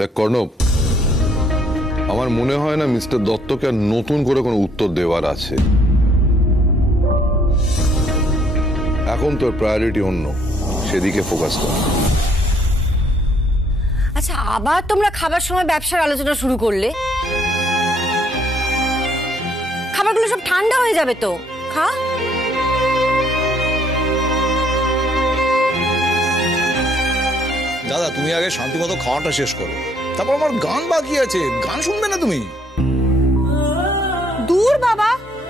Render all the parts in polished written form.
দেখ কর্ণব, আমার মনে হয় না মিস্টার দত্তকে আর নতুন করে কোনো উত্তর দেওয়ার আছে। এখন তোর প্রায়োরিটি অন্য, সেদিকে ফোকাস কর। আচ্ছা, আবার তোমরা খাবার সময় ব্যবসার আলোচনা শুরু করলে? খাবারগুলো সব ঠান্ডা হয়ে যাবে তো, খা। দাদা তুমি আগে শান্তি মতো খাওয়াটা শেষ করো, তারপর আমার গান বাকি আছে। গান শুনবে না তুমি? দূর বাবা,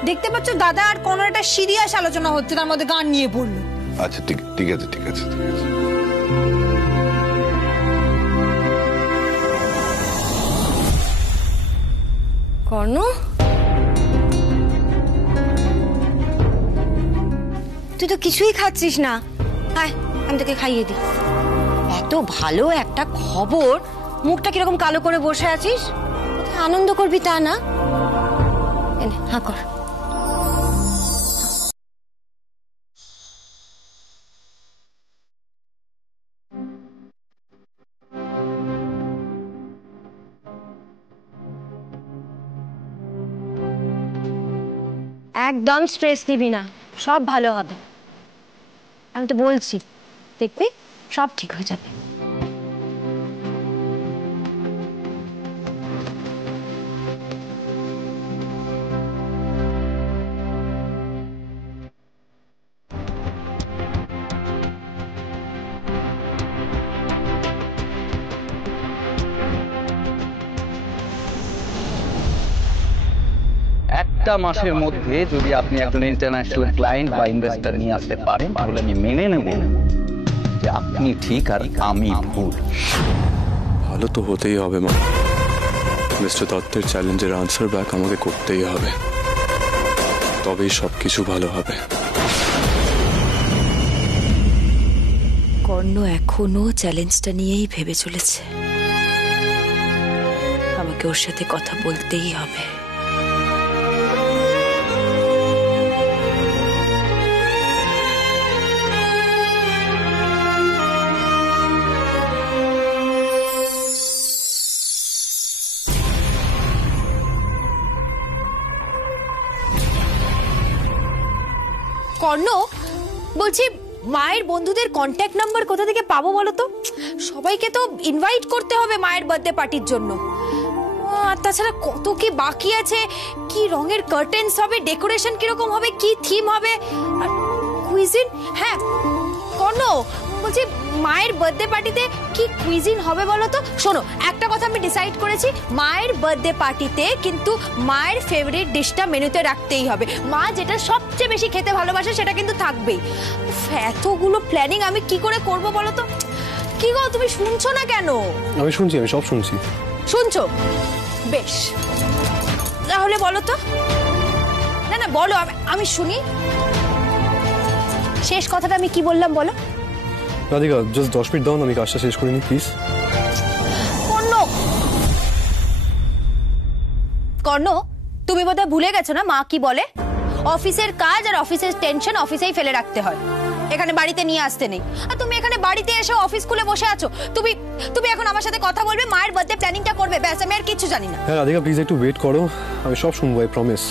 দেখতে পাচ্ছ দাদা আর কোনো একটা সিরিয়াস আলোচনা হচ্ছে, তার মধ্যে গান নিয়ে পড়লো। আচ্ছা ঠিক আছে। কর্ণ, তুই তো কিছুই খাচ্ছিস না। আয়, আমি তোকে খাইয়ে দিই। এত ভালো একটা খবর, মুখটা কিরকম কালো করে বসে আছিস? আনন্দ করবি তা না? হা কর। একদম স্ট্রেস নিবি না, সব ভালো হবে। আমি তো বলছি, দেখবি সব ঠিক হয়ে যাবে। একটা মাসের মধ্যে যদি আপনি একজন ইন্টারন্যাশনাল ক্লায়েন্ট বা ইনভেস্টর নিয়ে আসতে পারেন, তাহলে আমি মেনে নেব যে আপনি ঠিক আর আমি ভুল। ভালো তো হতেই হবে মা। মিস্টার দত্তের চ্যালেঞ্জের আনসার ব্যাক আমাকে করতেই হবে, তবেই সবকিছু ভালো হবে। কর্ণ এখনো চ্যালেঞ্জটা নিয়েই ভেবে চলেছে। আমাকে ওর সাথে কথা বলতেই হবে। কর্ণ, বলছি মায়ের বন্ধুদের কন্ট্যাক্ট নাম্বার কোথা থেকে পাবো বলো তো? সবাইকে তো ইনভাইট করতে হবে মায়ের বার্থডে পার্টির জন্য। আর তাছাড়া কত কি বাকি আছে, কি রঙের কার্টেন্স হবে, ডেকোরেশন কিরকম হবে, কি থিম হবে, আর কুইজিন। হ্যাঁ কর্ণ, বলছি মায়ের বার্থডে পার্টিতে কি কুইজিন হবে বলো তো? শোনো, একটা কথা আমি ডিসাইড করেছি, মায়ের বার্থডে পার্টিতে কিন্তু মায়ের ফেভারিট ডিশটা মেনুতে রাখতেই হবে। মা যেটা সবচেয়ে বেশি খেতে ভালোবাসে সেটা কিন্তু থাকবেই। এতগুলো প্ল্যানিং আমি কি করে করব বলো তো? কি গো, তুমি শুনছো না কেন? আমি শুনছি, আমি সব শুনছি। শুনছো? বেশ, তাহলে বলো তো। না বলো, আমি শুনি। শেষ কথাটা আমি কি বললাম বলো? রাধিকা, জাস্ট 10 মিনিট দাও না, আমি কাজটা শেষ করে নিই প্লিজ। কর্ণ, তুমি বোধহয় ভুলে গেছো না মা কি বলে? অফিসের কাজ আর অফিসের টেনশন অফিসেই ফেলে রাখতে হয়, এখানে বাড়িতে নিয়ে আসতে নেই। আর তুমি এখানে বাড়িতে এসে অফিস খুলে বসে আছো। তুমি এখন আমার সাথে কথা বলবে, মায়ের বার্থডে প্ল্যানিংটা করবে, ব্যাস, আমি আর কিছু জানি না। হ্যাঁ রাধিকা, প্লিজ একটু ওয়েট করো, আমি সব শুনবো, আই প্রমিস।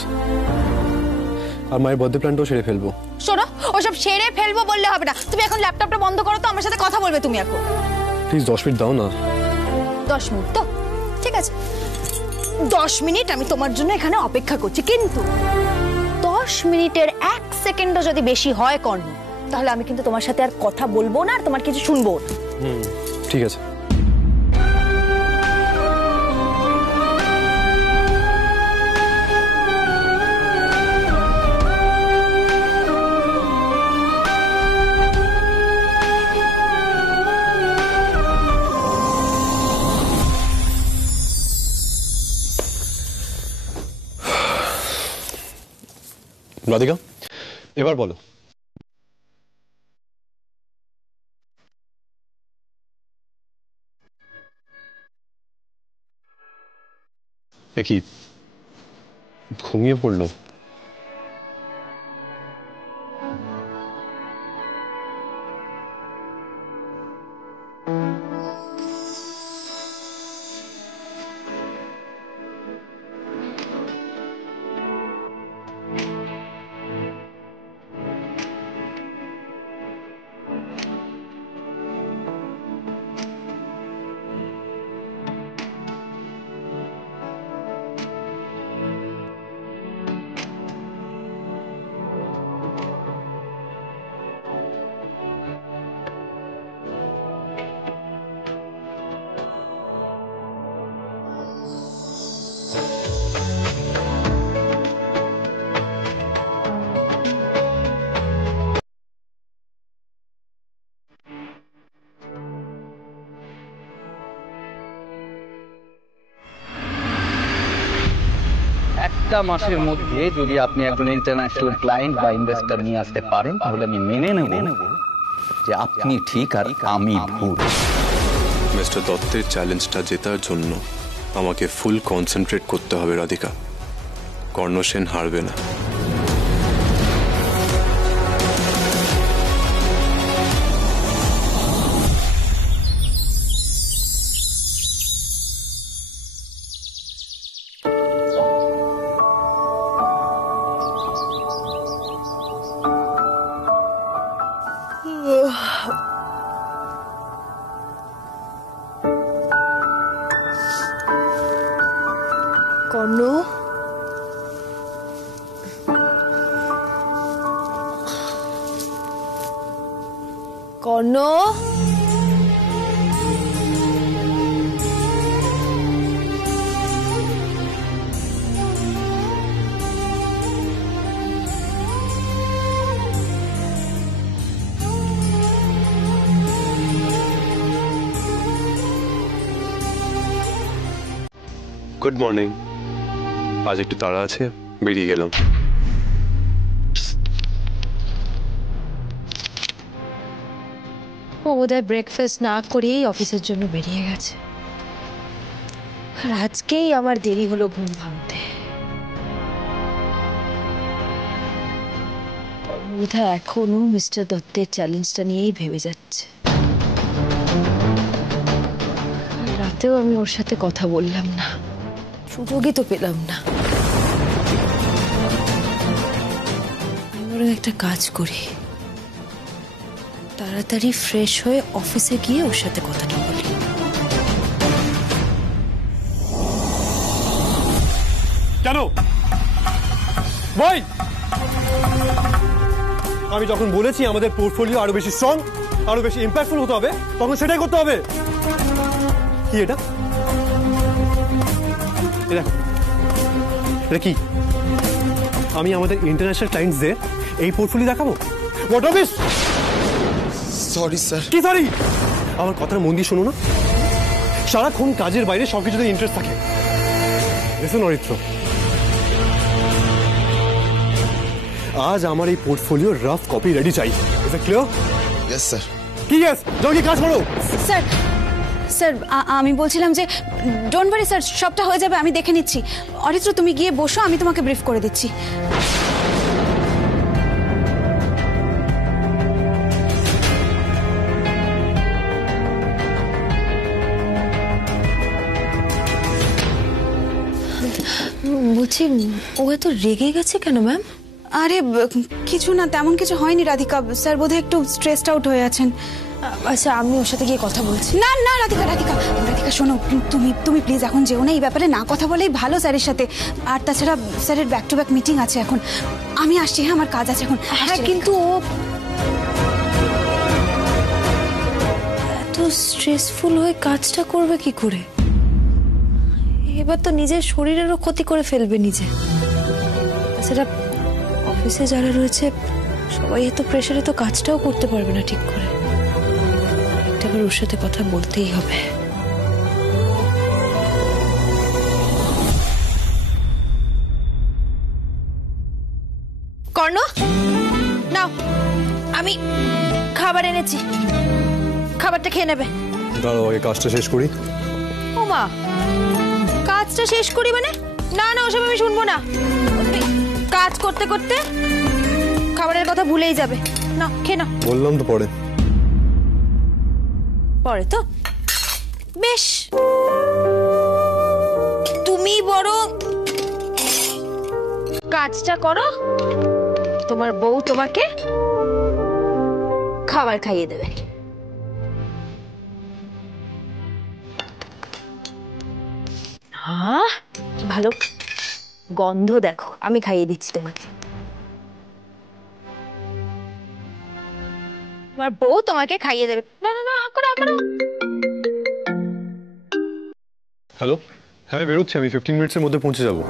আর মায়ের বার্থডে প্ল্যানটাও সেরে ফেলবো। শোনো, ওসব সেরে ফেলবো বললে হবে না। তুমি এখন ল্যাপটপটা বন্ধ করো তো, আমার সাথে কথা বলবে তুমি এখন। প্লিজ 10 মিনিট দাও না। 10 মিনিট তো ঠিক আছে, 10 মিনিট আমি তোমার জন্য এখানে অপেক্ষা করছি। কিন্তু 10 মিনিটের 1 সেকেন্ডও যদি বেশি হয় কর্ণ, তাহলে আমি কিন্তু তোমার সাথে আর কথা বলবো না, আর তোমার কিছু শুনবো না। ঠিক আছে। রাধিকা, এবার বলো। কি ঘুমিয়ে পড়লো? একটা মাসের মধ্যে যদি আপনি একজন ইন্টারন্যাশনাল ক্লায়েন্ট বা ইনভেস্টর নিয়ে আসতে পারেন তাহলে আমি মেনে নেব যে আপনি ঠিক আর আমি ভুল। মিস্টার দত্তের চ্যালেঞ্জটা জেতার জন্য আমাকে ফুল কনসেন্ট্রেট করতে হবে রাধিকা। কর্ণ সেন হারবে না। কর্ণ, কর্ণ, গুড মর্নিং। আজ একটু তাড়া আছে, বেরিয়ে গেলাম। ও বোধহয় ব্রেকফাস্ট না করেই অফিসের জন্য বেরিয়ে গেছে। আর আজকেই আমার দেরি হলো ঘুম ভাঙতে। বোধহয় এখনো মিস্টার দত্তের চ্যালেঞ্জটা নিয়েই ভেবে যাচ্ছে। রাতেও আমি ওর সাথে কথা বললাম না, সুযোগই তো পেলাম না। বরং একটা কাজ করি, তাড়াতাড়ি ফ্রেশ হয়ে অফিসে গিয়ে ওর সাথে কথাটা বলি। কেন ভাই? আমি যখন বলেছি আমাদের পোর্টফোলিও আরো বেশি স্ট্রং, আরো বেশি ইম্প্যাক্টফুল হতে হবে, তখন সেটাই করতে হবে। কি এটা? এটা কি? আমি আমাদের ইন্টারন্যাশনাল ক্লায়েন্টসদের এই পোর্টফোলিও দেখাবো? What office? Sorry sir. কি সরি? আমার কথাটা মন দিয়ে শোনো না। সারাক্ষণ কাজের বাইরে সবকিছুতে ইন্টারেস্ট থাকে। দেখুন অরিত্র, আজ আমার এই পোর্টফোলিও রাফ কপি রেডি চাই। Is it clear? Yes sir. কি ইয়েস? যাও কি কাজ করো। স্যার, স্যার আমি বলছিলাম যে ডোন্ট ওয়ারি স্যার, সবটা হয়ে যাবে, আমি দেখে নিচ্ছি। অরিত্র তুমি গিয়ে বসো, আমি তোমাকে ব্রিফ করে দিচ্ছি। বলছি, ও এত রেগে গেছে কেন ম্যাম? আরে কিছু না, তেমন কিছু হয়নি রাধিকা। স্যার বোধহয় একটু স্ট্রেসড আউট হয়ে আছেন। আচ্ছা, আমি ওর সাথে গিয়ে কথা বলছি। না না রাধিকা, রাধিকা রাধিকা শোনো, তুমি প্লিজ এখন যেও না, এই ব্যাপারে না কথা বলেই ভালো স্যারের সাথে। আর তাছাড়া স্যারের ব্যাক টু ব্যাক মিটিং আছে এখন। আমি আসছি, হ্যাঁ আমার কাজ আছে এখন। হ্যাঁ, কিন্তু ও এত স্ট্রেসফুল হয়ে কাজটা করবে কি করে? এবার তো নিজের শরীরেরও ক্ষতি করে ফেলবে নিজে। তাছাড়া অফিসে যারা রয়েছে সবাই এত প্রেশারে তো কাজটাও করতে পারবে না ঠিক করে। একটাবার ওর সাথে কথা বলতেই হবে। কর্ণ, নাও, আমি খাবার এনেছি, খাবারটা খেয়ে নেবে। দাঁড়াও, আগে কাজটা শেষ করি। ও মা, কাজটা শেষ করি মানে? না না, ওসব আমি শুনবো না। তুমি কাজ করতে করতে খাবারের কথা ভুলেই যাবে। না, খেয়ে নাও। বললাম তো পরে। পরে তো বেশ, তুমি বড় কাজটা করো, তোমার বউ তোমাকে খাবার খাইয়ে দেবে। হ্যাঁ, ভালো গন্ধ দেখো, আমি খাইয়ে দিচ্ছি তোমাকে। তোমার বউ তোমাকে খাইয়ে দেবে। না না না, করো করো। হ্যালো, হ্যাঁ আমি বেরোচ্ছি, আমি 15 মিনিটসের মধ্যে পৌঁছে যাবো।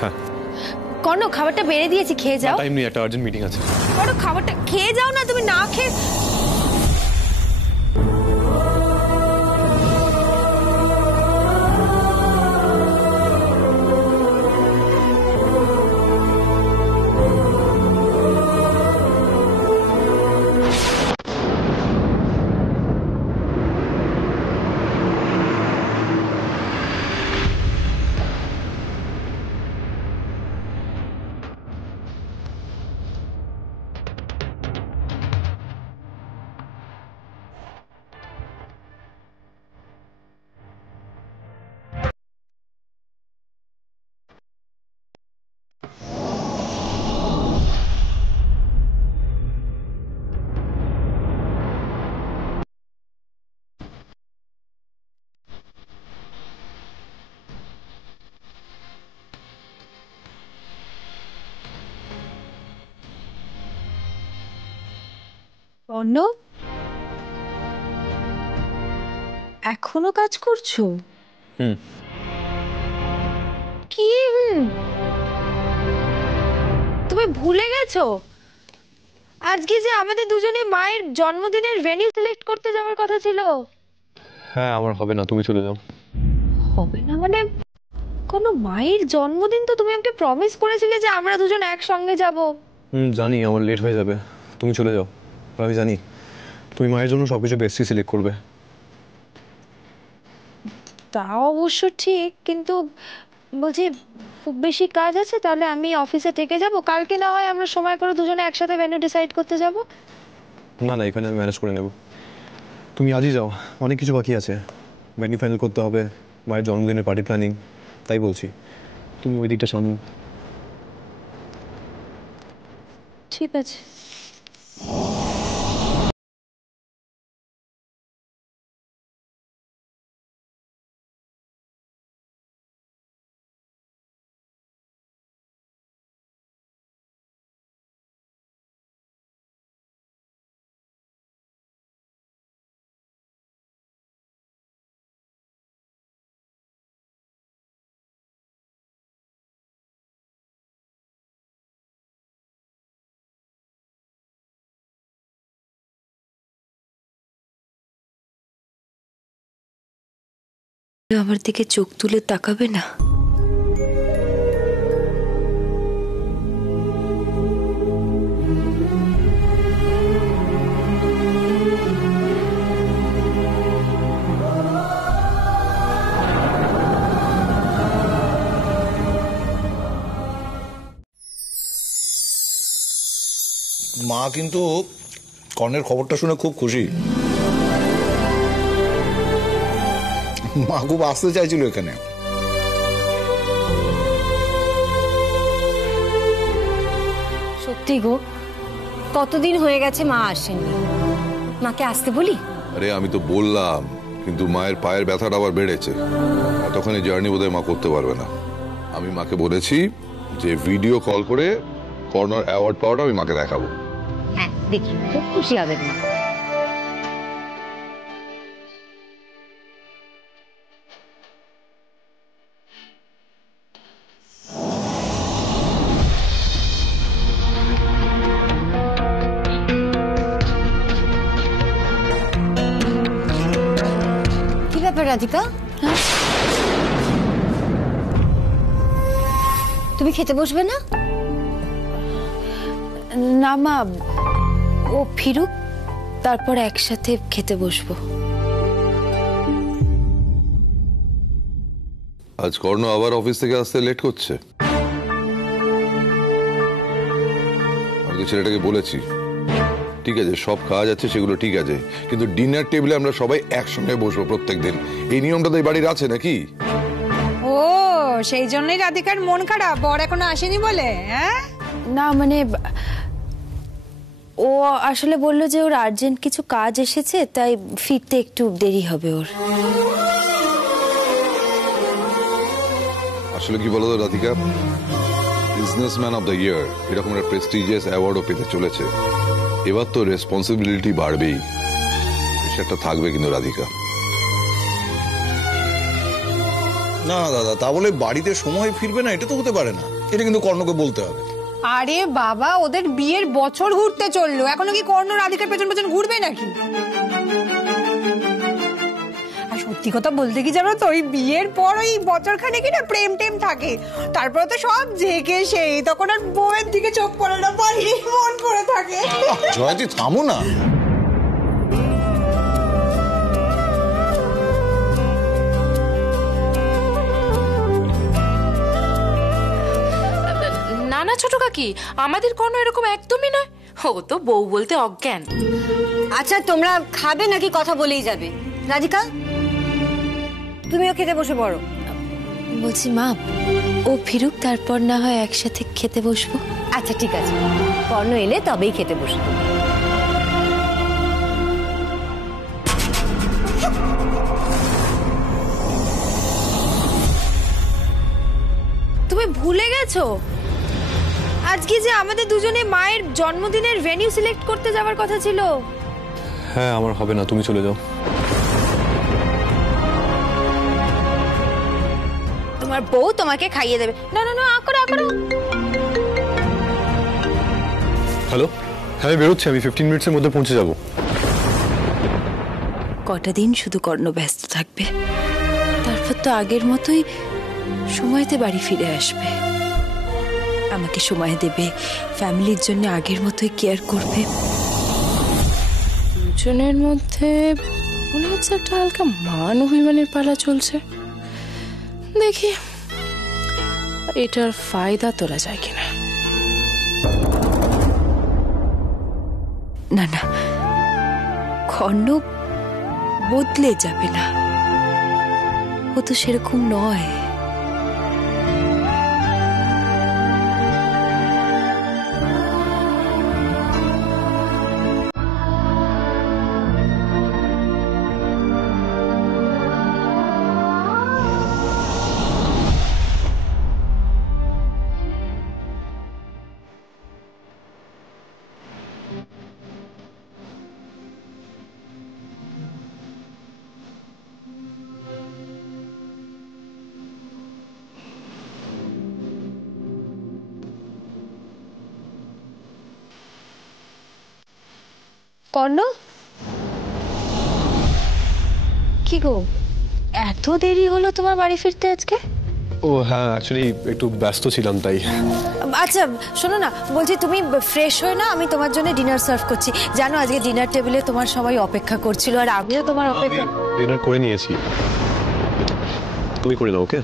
হ্যাঁ কর্ণ, খাবারটা বেড়ে দিয়েছি, খেয়ে যাও। টাইম নেই, একটা আর্জেন্ট মিটিং আছে। কর্ণ, খাবারটা খেয়ে যাও না, তুমি না খেয়ে। অর্ণব, এখনো কাজ করছো? কি তুমি ভুলে গেছো আজকে যে আমাদের দুজনে মায়ের জন্মদিনের ভেন্যু সিলেক্ট করতে যাওয়ার কথা ছিল? হ্যাঁ, আমার হবে না, তুমি চলে যাও। হবে না মানে? কোনো মায়ের জন্মদিন তো তুমি আমাকে প্রমিস করেছিলে যে আমরা দুজন একসঙ্গে যাব। জানি আমার লেট হয়ে যাবে, তুমি চলে যাও। আমি জানি তুমি মায়ের জন্য সবকিছু বেস্টই সিলেক্ট করবে। তা অবশ্য ঠিক, কিন্তু বলছি খুব বেশি কাজ আছে, তাহলে আমি অফিসে থেকে যাব। কালকে না হয় আমরা সময় করে দুজনে একসাথে ভেন্যু ডিসাইড করতে যাব। না না, এখানে আমি ম্যানেজ করে নেব। তুমি আজই যাও, অনেক কিছু বাকি আছে। ভেন্যু ফাইনাল করতে হবে, মায়ের জন্মদিনের পার্টি প্ল্যানিং, তাই বলছি তুমি ওই দিকটা সামনে। ঠিক আছে। আমার দিকে চোখ তুলে তাকাবে না? মা কিন্তু কর্ণের খবরটা শুনে খুব খুশি। মা খুব আসতে চাইছিল এখানে। সত্যি গো, কতদিন হয়ে গেছে মা আসেননি। মাকে আসতে বলি? আরে আমি তো বললাম, কিন্তু মায়ের পায়ের ব্যথাটা আবার বেড়েছে, এতখানি জার্নি বোধহয় মা করতে পারবে না। আমি মাকে বলেছি যে ভিডিও কল করে কর্নার অ্যাওয়ার্ড পাওয়াটা আমি মাকে দেখাবো। হ্যাঁ, দেখি খুব খুশি হবেন মা। কি ব্যাপার রাধিকা? তুমি খেতে বসবে না? না মা, ও ফিরুক, তারপর একসাথে খেতে বসবো। আজ কর্ণ আবার অফিস থেকে আসতে লেট করছে। আমি তো ছেলেটাকে বলেছি, ঠিক আছে সব কাজ আছে সেগুলো ঠিক আছে, কিন্তু ডিনার টেবিলে আমরা সবাই একসঙ্গে বসবো প্রত্যেকদিন। এই নিয়মটা তো এই বাড়ির আছে নাকি? ও সেই জন্যই রাধিকার মন খারাপ, বর এখনো আসেনি বলে? হ্যাঁ না মানে ও আসলে বললো যে ওর আর্জেন্ট কিছু কাজ এসেছে, তাই ফিরতে একটু দেরি হবে ওর। আসলে কি বলতো Radhika, businessman of the year এরকম একটা প্রেস্টিজিয়াস অ্যাওয়ার্ডও পেতে চলেছে। এবার তো রেসপন্সিবিলিটি বাড়বেই, সেটা থাকবে কিন্তু রাধিকা। না দাদা, তা বলে বাড়িতে সময় ফিরবে না, এটা তো হতে পারে না। এটা কিন্তু কর্ণকে বলতে হবে। আরে বাবা, ওদের বিয়ের বছর ঘুরতে চললো, এখনো কি কর্ণ রাধিকার পেছন পেছন ঘুরবে নাকি? আর সত্যি কথা বলতে কি জানো তো, ওই বিয়ের পর ওই বছর খানে কি না প্রেম টেম থাকে, তারপরে তো সব জেগে সেই, তখন আর বউয়ের দিকে চোখ পড়ে না, বাইরে মন পড়ে থাকে। জয়ন্তী থামো না। না না ছোট কাকি, আমাদের কোনো এরকম একদমই নয়, ও তো বউ বলতে অজ্ঞান। আচ্ছা তোমরা খাবে নাকি কথা বলেই যাবে? রাধিকা তুমিও খেতে বসে পড়ো। বলছি মা, ও ফিরুক, তারপর না হয় একসাথে খেতে বসবো। আচ্ছা ঠিক আছে, কর্ণ এলে তবেই খেতে বসবো। তুমি ভুলে গেছো আজকে যে আমাদের দুজনে মায়ের জন্মদিনের ভেন্যু সিলেক্ট করতে যাওয়ার কথা ছিল? হ্যাঁ আমার হবে না, তুমি চলে যাও। তোমার বউ তোমাকে খাইয়ে দেবে। না না না, আকড়া আকড়া। হ্যালো, হ্যাঁ আমি বেরোচ্ছি, আমি 15 মিনিটসের মধ্যে পৌঁছে যাব। কটা দিন শুধু কর্ণ ব্যস্ত থাকবে, তারপর তো আগের মতোই সময়তে বাড়ি ফিরে আসবে, আমাকে সময় দেবে, ফ্যামিলির জন্য আগের মতোই কেয়ার করবে। দুজনের মধ্যে মনে হচ্ছে একটা হালকা মান অভিমানের পালা চলছে। দেখি এটার ফায়দা তোলা যায় কিনা। না না, কর্ণ বদলে যাবে না, ও তো সেরকম নয়। কর্ণ, কি গো এত দেরি হলো তোমার বাড়ি ফিরতে আজকে? ও হ্যাঁ, অ্যাকচুয়ালি একটু ব্যস্ত ছিলাম তাই। আচ্ছা শোনো না, বলছি তুমি ফ্রেশ হয়ে না, আমি তোমার জন্য ডিনার সার্ভ করছি। জানো আজকে ডিনার টেবিলে তোমার সবাই অপেক্ষা করছিল, আর আমিও তোমার অপেক্ষা। ডিনার করে নিয়েছি, তুমি করে নাও। ওকে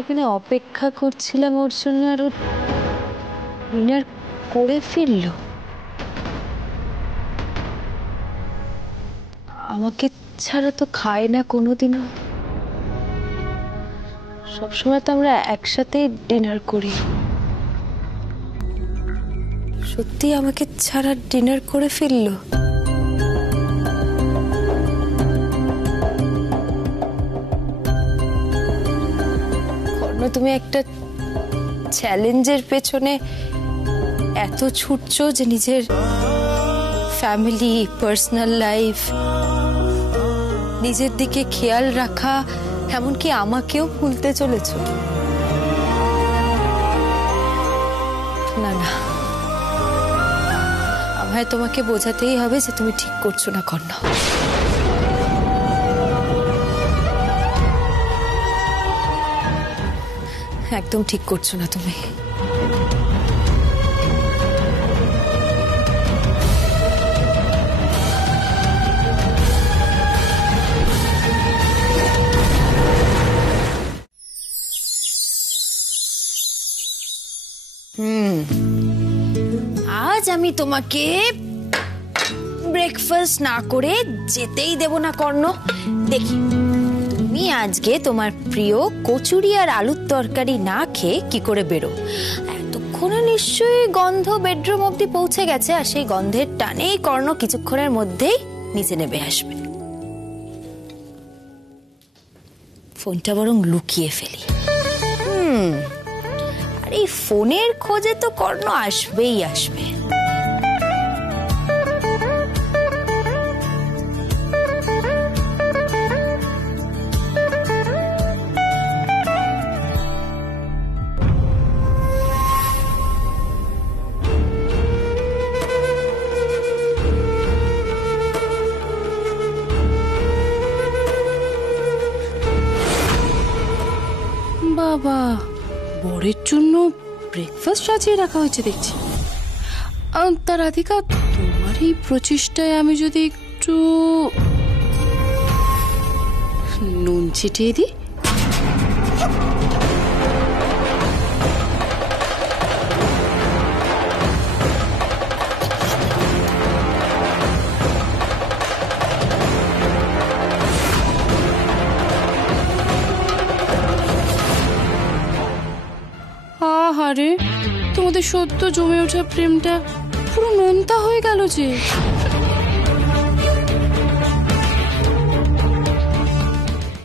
এখানে অপেক্ষা করছিলাম ওর জন্য, আর ও ডিনার করে ফিরলো। আমাকে ছাড়া তো খায় না কোনোদিনও, সবসময় তো আমরা একসাথে ডিনার করি। সত্যি আমাকে ছাড়া ডিনার করে ফিরলো? তুমি একটা চ্যালেঞ্জের পেছনে এত ছুটছো যে নিজের ফ্যামিলি, পার্সোনাল লাইফ, নিজের দিকে খেয়াল রাখা, এমনকি আমাকেও ভুলতে চলেছো। না না, আমায় তোমাকে বোঝাতেই হবে যে তুমি ঠিক করছো না কর্ণ। একদম ঠিক করছো না তুমি। আজ আমি তোমাকে ব্রেকফাস্ট না করে যেতেই দেব না কর্ণ। দেখি তুমি আজকে তোমার প্রিয় কচুরি আর আলুর তরকারি না খেয়ে কি করে বেরো। এতক্ষণে নিশ্চয়ই গন্ধ বেডরুম অব্দি পৌঁছে গেছে, আর সেই গন্ধের টানেই কর্ণ কিছুক্ষণের মধ্যেই নিচে নেমে আসবে। ফোনটা বরং লুকিয়ে ফেলি। আর এই ফোনের খোঁজে তো কর্ণ আসবেই আসবে। বাবা, বরের জন্য ব্রেকফাস্ট সাজিয়ে রাখা হয়েছে দেখছি। তা রাধিকা, তোমার এই প্রচেষ্টায় আমি যদি একটু নুন ছিটিয়ে দিই। আহারে, তোমাদের সদ্য জমে ওঠা প্রেমটা পুরো নোনতা হয়ে গেল যে।